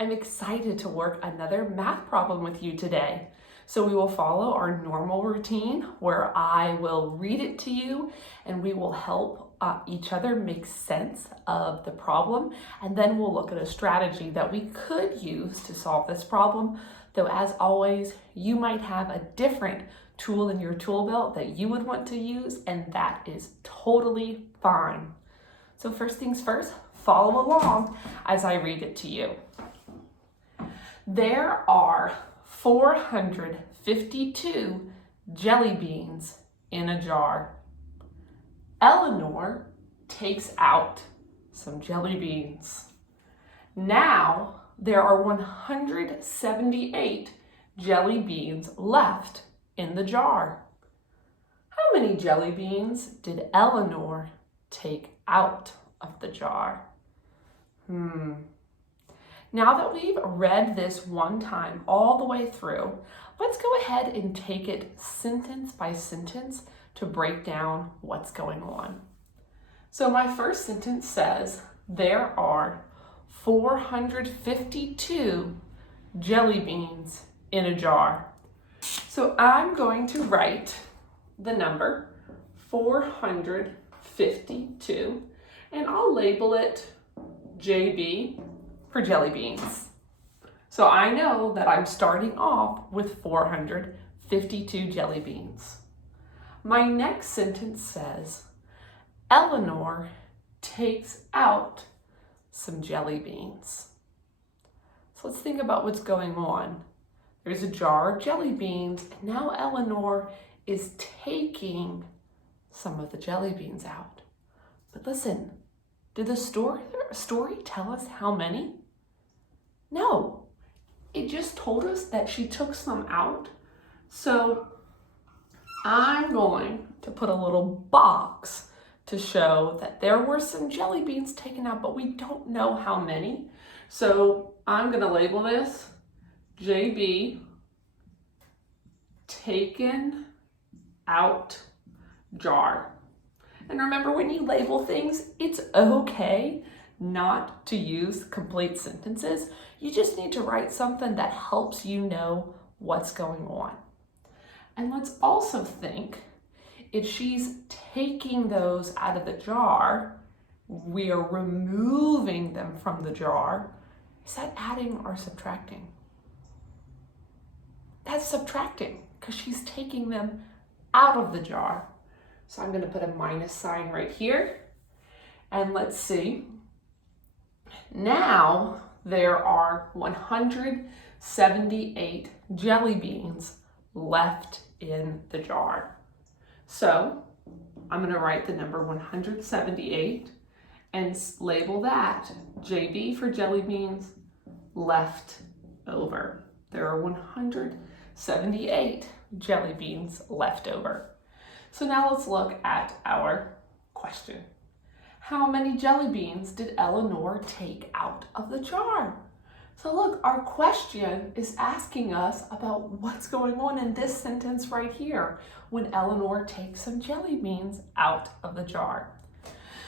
I'm excited to work another math problem with you today. So we will follow our normal routine where I will read it to you and we will help each other make sense of the problem, and then we'll look at a strategy that we could use to solve this problem. Though as always, you might have a different tool in your tool belt that you would want to use, and that is totally fine. So first things first, follow along as I read it to you. There are 452 jelly beans in a jar. Eleanor takes out some jelly beans. Now there are 178 jelly beans left in the jar. How many jelly beans did Eleanor take out of the jar? Now that we've read this one time all the way through, let's go ahead and take it sentence by sentence to break down what's going on. So my first sentence says, there are 452 jelly beans in a jar. So I'm going to write the number 452 and I'll label it JB for jelly beans. So I know that I'm starting off with 452 jelly beans. My next sentence says, Eleanor takes out some jelly beans. So let's think about what's going on. There's a jar of jelly beans, and now Eleanor is taking some of the jelly beans out. But listen, did the story tell us how many? No, it just told us that she took some out. So I'm going to put a little box to show that there were some jelly beans taken out, but we don't know how many. So I'm going to label this JB taken out jar. And remember, when you label things, it's okay not to use complete sentences. You just need to write something that helps you know what's going on. And let's also think, if she's taking those out of the jar, we are removing them from the jar. Is that adding or subtracting? That's subtracting, because she's taking them out of the jar. So I'm going to put a minus sign right here. And let's see. Now there are 178 jelly beans left in the jar. So I'm going to write the number 178 and label that JB for jelly beans left over. There are 178 jelly beans left over. So now let's look at our question. How many jelly beans did Eleanor take out of the jar? So look, our question is asking us about what's going on in this sentence right here when Eleanor takes some jelly beans out of the jar.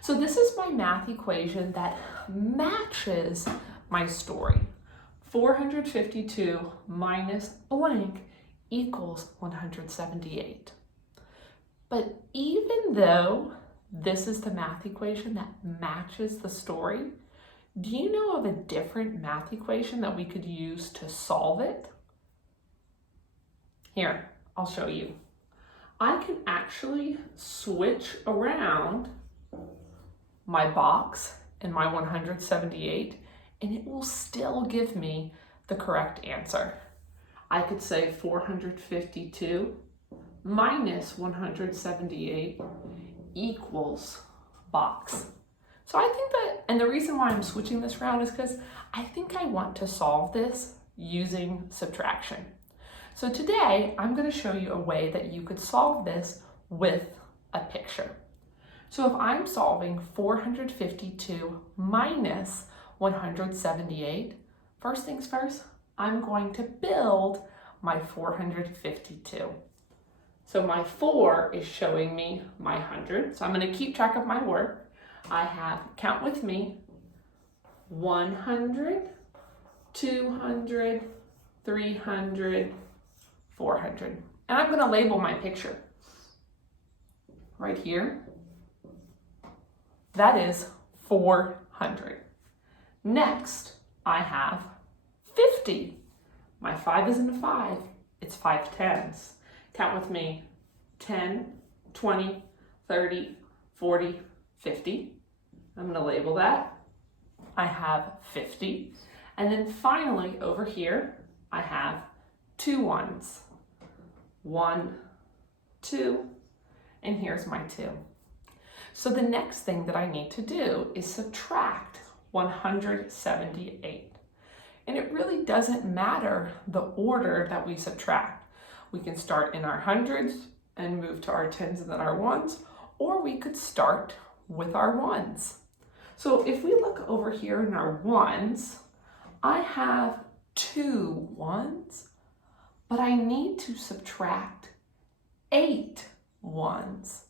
So this is my math equation that matches my story. 452 minus blank equals 178. But even though this is the math equation that matches the story, do you know of a different math equation that we could use to solve it? Here, I'll show you. I can actually switch around my box and my 178, and it will still give me the correct answer. I could say 452 minus 178 equals box. So I think that, and the reason why I'm switching this around is because I think I want to solve this using subtraction. So today I'm going to show you a way that you could solve this with a picture. So if I'm solving 452 minus 178, first things first, I'm going to build my 452. So my 4 is showing me my 100. So I'm going to keep track of my work. I have, count with me, 100, 200, 300, 400. And I'm gonna label my picture. Right here, that is 400. Next, I have 50. My 5 isn't a 5, it's 5 tens. Count with me, 10, 20, 30, 40, 50. I'm gonna label that. I have 50. And then finally, over here, I have 2 ones. 1, 2, and here's my 2. So the next thing that I need to do is subtract 178. And it really doesn't matter the order that we subtract. We can start in our hundreds and move to our tens and then our ones, or we could start with our ones. So if we look over here in our ones, I have 2 ones, but I need to subtract 8 ones.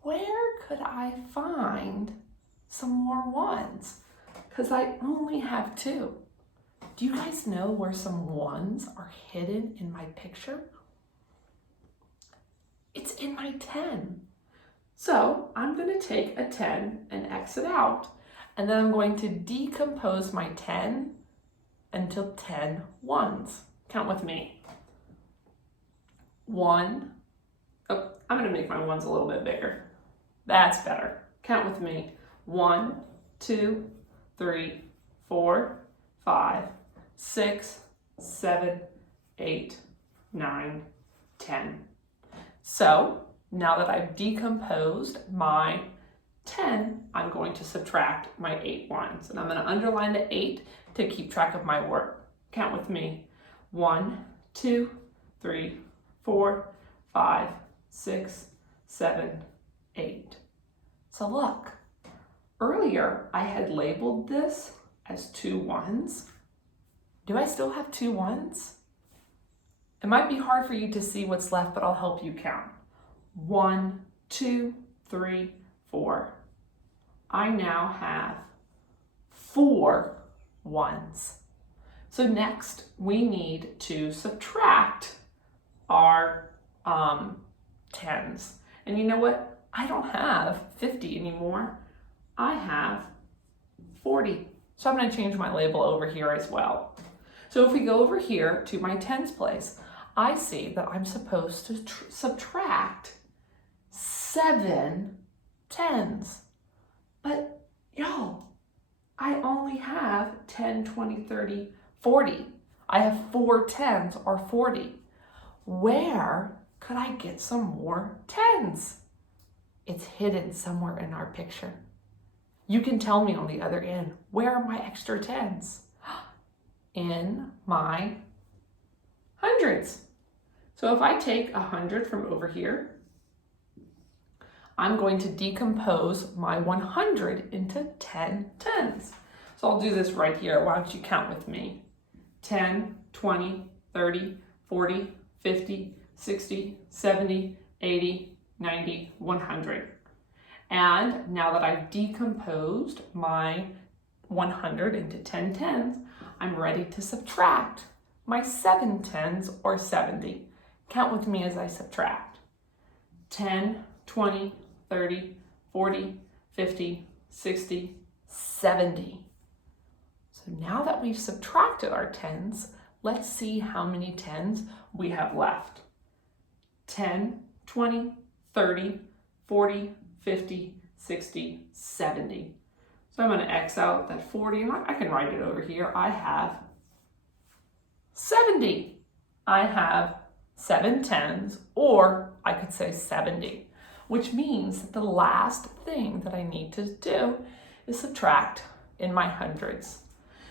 Where could I find some more ones? Because I only have 2. Do you guys know where some ones are hidden in my picture? It's in my 10. So I'm going to take a 10 and X it out, and then I'm going to decompose my 10 into 10 ones. Count with me. 1. Oh, I'm going to make my ones a little bit bigger. That's better. Count with me. 1, 2, 3, 4, 5, 6, 7, 8, 9, 10. So now that I've decomposed my 10, I'm going to subtract my 8 ones. And I'm going to underline the 8 to keep track of my work. Count with me. 1, 2, 3, 4, 5, 6, 7, 8. So look, earlier I had labeled this as 2 ones. Do I still have 2 ones? It might be hard for you to see what's left, but I'll help you count. 1, 2, 3, 4. I now have 4 ones. So next we need to subtract our tens. And you know what? I don't have 50 anymore. I have 40. So I'm going to change my label over here as well. So if we go over here to my tens place, I see that I'm supposed to subtract 7 tens. But y'all, I only have 10, 20, 30, 40. I have 4 tens or 40. Where could I get some more tens? It's hidden somewhere in our picture. You can tell me on the other end, where are my extra tens? In my hundreds. So if I take 100 from over here, I'm going to decompose my 100 into 10 tens. So I'll do this right here. Why don't you count with me? 10, 20, 30, 40, 50, 60, 70, 80, 90, 100. And now that I've decomposed my 100 into 10 tens, I'm ready to subtract my 7 tens or 70. Count with me as I subtract. 10, 20, 30, 40, 50, 60, 70. So now that we've subtracted our tens, let's see how many tens we have left. 10, 20, 30, 40, 50, 60, 70. So I'm going to X out that 40, and I can write it over here. I have 70. I have 7 tens, or I could say 70, which means that the last thing that I need to do is subtract in my hundreds.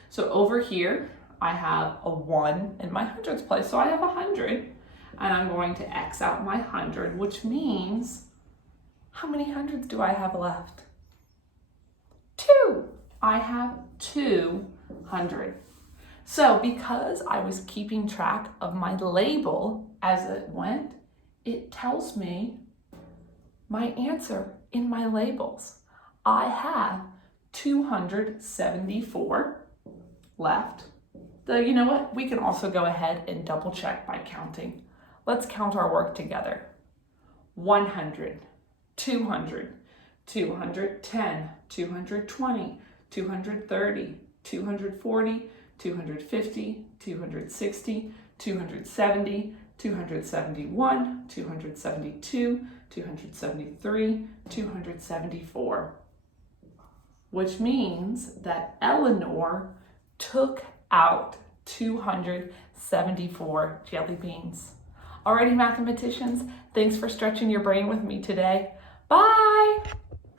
So over here, I have a 1 in my hundreds place, so I have 100, and I'm going to X out my 100, which means, how many hundreds do I have left? 2. I have 200. So because I was keeping track of my label as it went, it tells me my answer in my labels. I have 274 left. So you know what? We can also go ahead and double check by counting. Let's count our work together. 100, 200, 210, 220, 230, 240, 250, 260, 270, 271, 272, 273, 274. Which means that Eleanor took out 274 jelly beans. Alrighty, mathematicians, thanks for stretching your brain with me today. Bye!